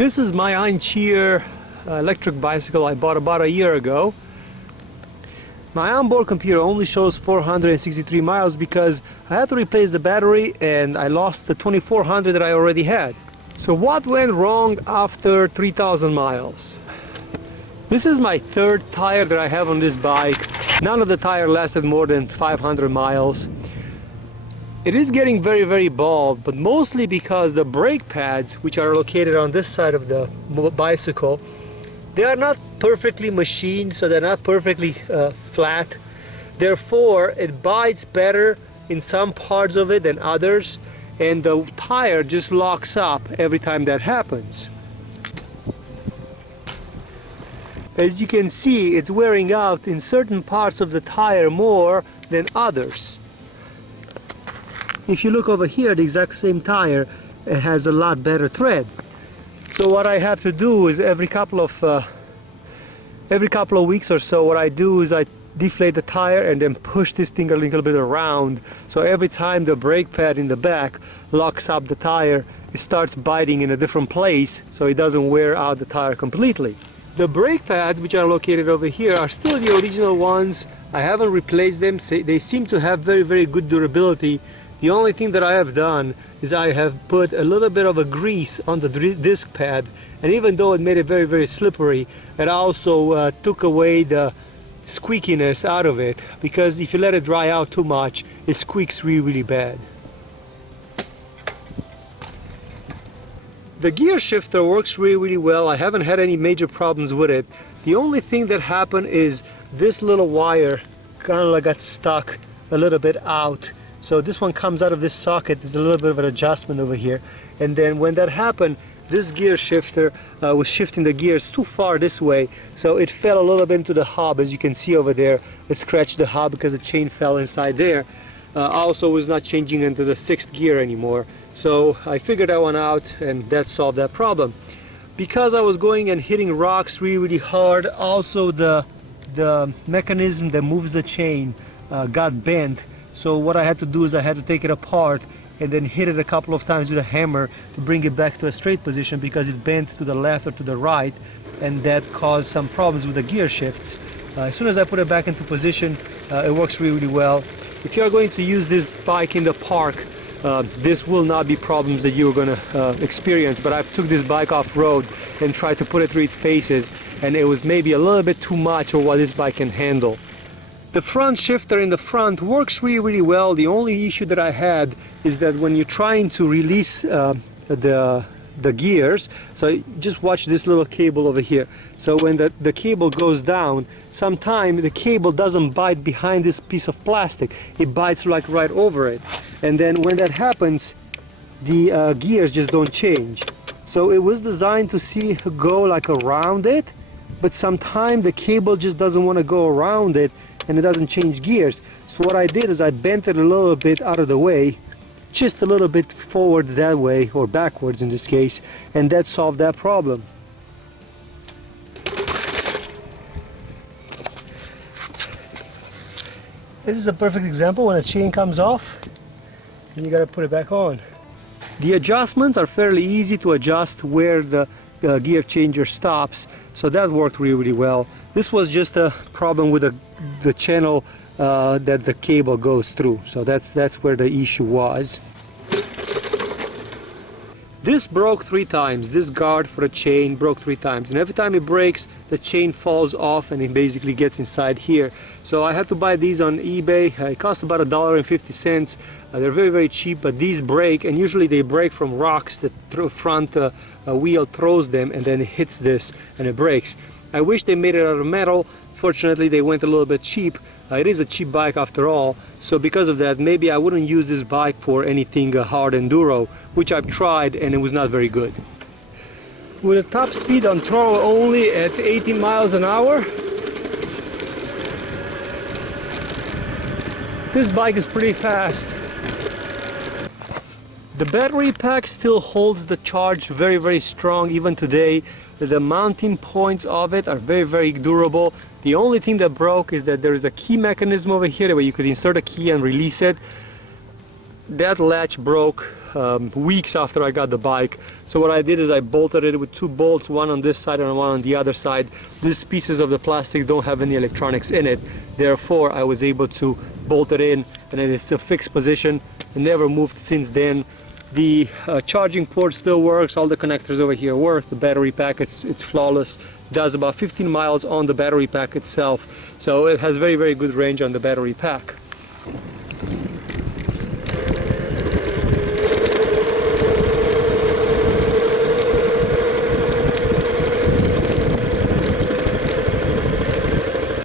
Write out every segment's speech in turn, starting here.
This is my Ancheer electric bicycle I bought about a year ago. My onboard computer only shows 463 miles because I had to replace the battery and I lost the 2400 that I already had. So what went wrong after 3000 miles? This is my third tire that I have on this bike. None of the tire lasted more than 500 miles. It is getting very bald, but mostly because the brake pads, which are located on this side of the bicycle, they are not perfectly machined, so they're not perfectly flat. Therefore, it bites better in some parts of it than others, and the tire just locks up every time that happens. As you can see, it's wearing out in certain parts of the tire more than others. If you look over here, the exact same tire, it has a lot better tread. So what I have to do is every couple of weeks or so, what I do is I deflate the tire and then push this thing a little bit around. So every time the brake pad in the back locks up the tire, it starts biting in a different place so it doesn't wear out the tire completely. The brake pads, which are located over here, are still the original ones. I haven't replaced them. They seem to have very good durability. The only thing that I have done is I have put a little bit of a grease on the disc pad, and even though it made it very slippery, it also took away the squeakiness out of it, because if you let it dry out too much, it squeaks really bad. The gear shifter works really well. I haven't had any major problems with it. The only thing that happened is this little wire kind of like got stuck a little bit out. So this one comes out of this socket. There's a little bit of an adjustment over here, and then when that happened, this gear shifter was shifting the gears too far this way, so it fell a little bit into the hub. As you can see over there, it scratched the hub because the chain fell inside there. Also was not changing into the 6th gear anymore, so I figured that one out, and that solved that problem. Because I was going and hitting rocks really hard, also the mechanism that moves the chain got bent. So what I had to do is I had to take it apart and then hit it a couple of times with a hammer to bring it back to a straight position, because it bent to the left or to the right, and that caused some problems with the gear shifts. As soon as I put it back into position, it works really well. If you are going to use this bike in the park, this will not be problems that you're going to experience, but I took this bike off-road and tried to put it through its paces, and it was maybe a little bit too much of what this bike can handle. The front shifter in the front works really well. The only issue that I had is that when you're trying to release the gears, so just watch this little cable over here. So when the cable goes down, sometimes the cable doesn't bite behind this piece of plastic. It bites like right over it. And then when that happens, the gears just don't change. So it was designed to go like around it, but sometimes the cable just doesn't want to go around it, and it doesn't change gears. So what I did is I bent it a little bit out of the way, just a little bit forward that way, or backwards in this case, and that solved that problem. This is a perfect example when a chain comes off and you gotta put it back on. The adjustments are fairly easy to adjust where the gear changer stops, so that worked really well. This was just a problem with the channel that the cable goes through, so that's where the issue was. This broke 3 times. This guard for the chain broke 3 times, and every time it breaks, the chain falls off and it basically gets inside here. So I had to buy these on eBay. It cost about $1.50. They're very cheap, but these break, and usually they break from rocks. The front wheel throws them and then it hits this and it breaks. I wish they made it out of metal. Fortunately, they went a little bit cheap. It is a cheap bike after all, so because of that, maybe I wouldn't use this bike for anything hard enduro, which I've tried and it was not very good. With a top speed on throttle only at 18 miles an hour, this bike is pretty fast. The battery pack still holds the charge very strong even today. The mounting points of it are very durable. The only thing that broke is that there is a key mechanism over here where you could insert a key and release it. that latch broke weeks after I got the bike. So what I did is I bolted it with 2 bolts, one on this side and one on the other side. These pieces of the plastic don't have any electronics in it, therefore I was able to bolt it in, and it's a fixed position. It never moved since then. The charging port still works, all the connectors over here work, the battery pack, it's flawless. Does about 15 miles on the battery pack itself, so it has very good range on the battery pack.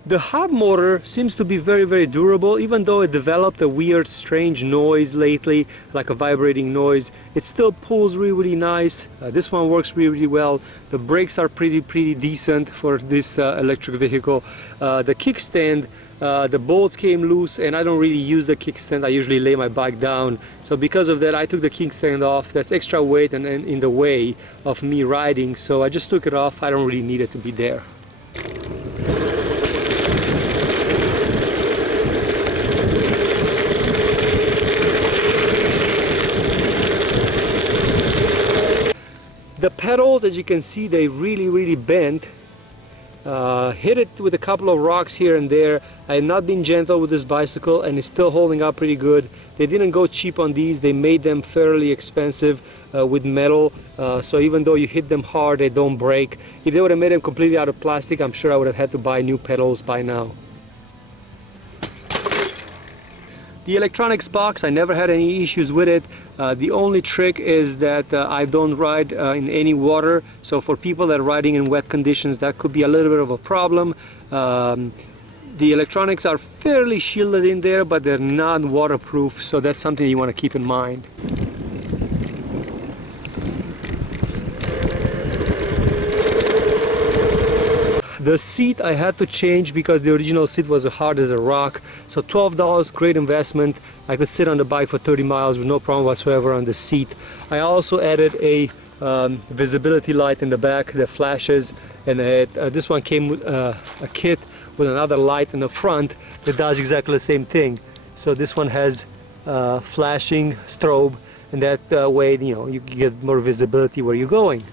The hub motor seems to be very durable, even though it developed a weird strange noise lately, like a vibrating noise. It still pulls really nice. This one works really well. The brakes are pretty decent for this electric vehicle. The kickstand, the bolts came loose, and I don't really use the kickstand. I usually lay my bike down, so because of that I took the kickstand off. That's extra weight and in the way of me riding, so I just took it off. I don't really need it to be there. The pedals, as you can see, they really bent. Hit it with a couple of rocks here and there. I have not been gentle with this bicycle, and it's still holding up pretty good. They didn't go cheap on these. They made them fairly expensive with metal, so even though you hit them hard, they don't break. If they would have made them completely out of plastic, I'm sure I would have had to buy new pedals by now. The electronics box, I never had any issues with it. The only trick is that I don't ride in any water, so for people that are riding in wet conditions, that could be a little bit of a problem. The electronics are fairly shielded in there, but they're not waterproof, so that's something you want to keep in mind. The seat I had to change because the original seat was hard as a rock. So $12, great investment. I could sit on the bike for 30 miles with no problem whatsoever on the seat. I also added a visibility light in the back that flashes, and this one came with a kit with another light in the front that does exactly the same thing. So this one has flashing strobe, and that way, you know, you get more visibility where you're going.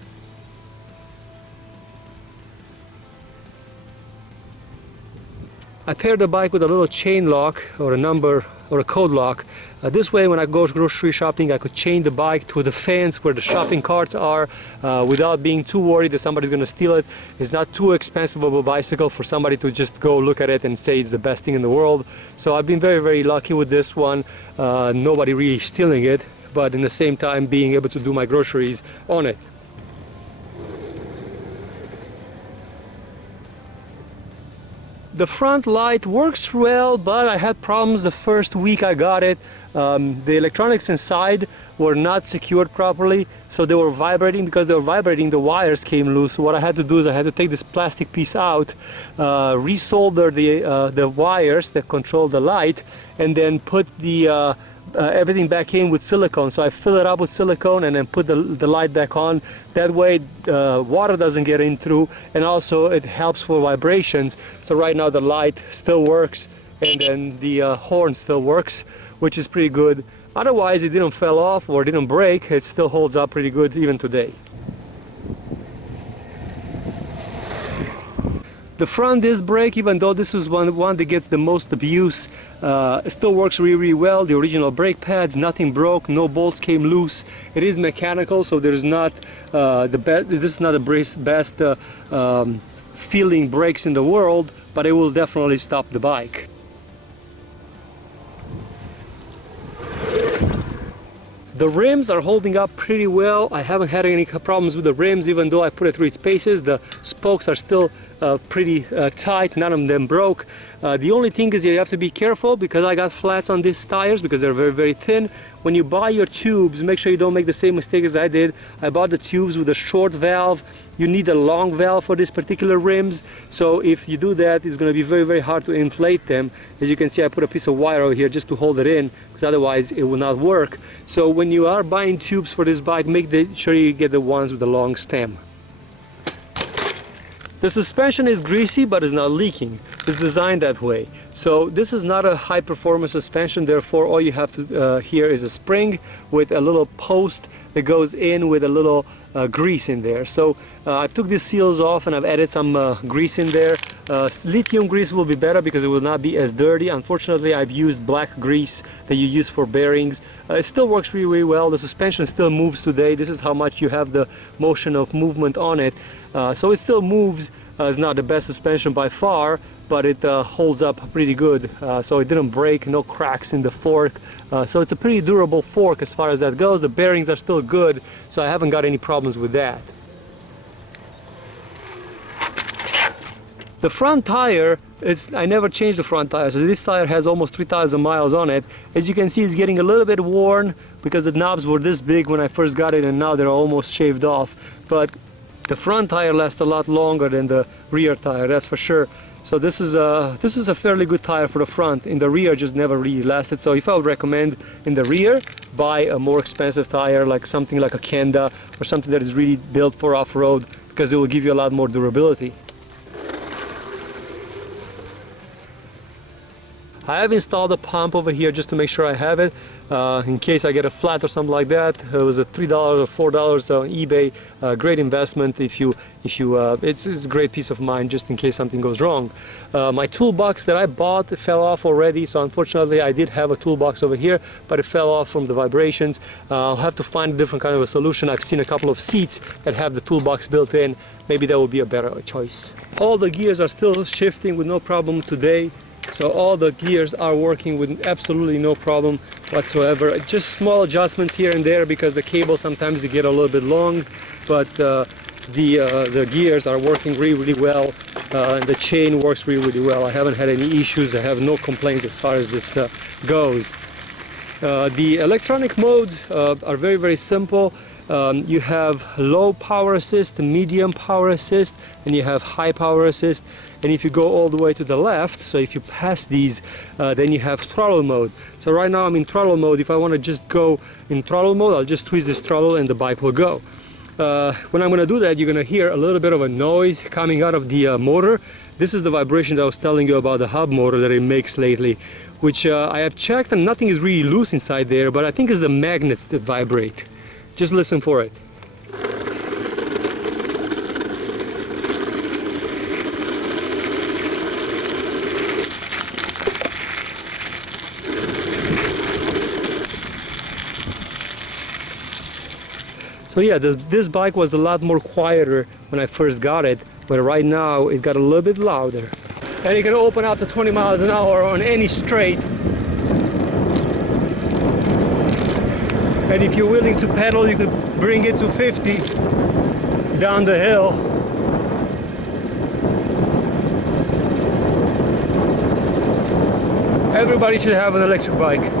I paired the bike with a little chain lock or a number or a code lock. This way, when I go grocery shopping, I could chain the bike to the fence where the shopping carts are without being too worried that somebody's going to steal it. It's not too expensive of a bicycle for somebody to just go look at it and say it's the best thing in the world. So I've been very lucky with this one. Nobody really stealing it, but in the same time being able to do my groceries on it. The front light works well, but I had problems the first week I got it. The electronics inside were not secured properly, so they were vibrating. Because they were vibrating, the wires came loose. So what I had to do is I had to take this plastic piece out, resolder the wires that control the light, and then put the everything back in with silicone. So I fill it up with silicone and then put the light back on. That way water doesn't get in through, and also it helps for vibrations. So right now the light still works, and then the horn still works, which is pretty good. Otherwise, it didn't fall off or didn't break. It still holds up pretty good even today. The front disc brake, even though this is one that gets the most abuse, it still works really well. The original brake pads, nothing broke, no bolts came loose. It is mechanical, so there's not the best. This is not the best feeling brakes in the world, but it will definitely stop the bike. The rims are holding up pretty well. I haven't had any problems with the rims, even though I put it through its paces. The spokes are still pretty tight, none of them broke. The only thing is you have to be careful, because I got flats on these tires because they're very thin. When you buy your tubes, make sure you don't make the same mistake as I did. I bought the tubes with a short valve. You need a long valve for these particular rims, so if you do that, it's going to be very hard to inflate them. As you can see, I put a piece of wire over here just to hold it in, because otherwise it will not work. So when you are buying tubes for this bike, make sure you get the ones with the long stem. The suspension is greasy, but it's not leaking. It's designed that way. So this is not a high performance suspension, therefore all you have to here is a spring with a little post that goes in with a little grease in there. So I took these seals off and I've added some grease in there. Lithium grease will be better because it will not be as dirty. Unfortunately, I've used black grease that you use for bearings. It still works really, really well. The suspension still moves today. This is how much you have the motion of movement on it. So it still moves. It's not the best suspension by far, but it holds up pretty good. So it didn't break, no cracks in the fork. So it's a pretty durable fork as far as that goes. The bearings are still good, so I haven't got any problems with that. The front tire, I never changed the front tire, so this tire has almost 3,000 miles on it. As you can see, it's getting a little bit worn because the knobs were this big when I first got it and now they're almost shaved off. But the front tire lasts a lot longer than the rear tire, that's for sure. So this is a fairly good tire for the front. In the rear, just never really lasted. So if I would recommend in the rear, buy a more expensive tire, like something like a Kenda or something that is really built for off-road, because it will give you a lot more durability. I have installed a pump over here just to make sure I have it in case I get a flat or something like that. It was a $3 or $4 on eBay. Great investment it's a great peace of mind just in case something goes wrong. My toolbox that I bought fell off already, so unfortunately I did have a toolbox over here, but it fell off from the vibrations. I'll have to find a different kind of a solution. I've seen a couple of seats that have the toolbox built in. Maybe that will be a better choice. All the gears are still shifting with no problem today. So all the gears are working with absolutely no problem whatsoever. Just small adjustments here and there because the cable sometimes they get a little bit long, but the gears are working really, really well. And the chain works really, really well. I haven't had any issues. I have no complaints as far as this goes. The electronic modes are very, very simple. You have low power assist, medium power assist, and you have high power assist. And if you go all the way to the left, so if you pass these, then you have throttle mode. So right now I'm in throttle mode. If I want to just go in throttle mode, I'll just twist this throttle and the bike will go. When I'm going to do that, you're going to hear a little bit of a noise coming out of the motor. This is the vibration that I was telling you about, the hub motor that it makes lately, which I have checked and nothing is really loose inside there, but I think it's the magnets that vibrate. Just listen for it. So yeah, this bike was a lot more quieter when I first got it, but right now it got a little bit louder. And you can open up to 20 miles an hour on any straight. And if you're willing to pedal, you could bring it to 50 down the hill. Everybody should have an electric bike.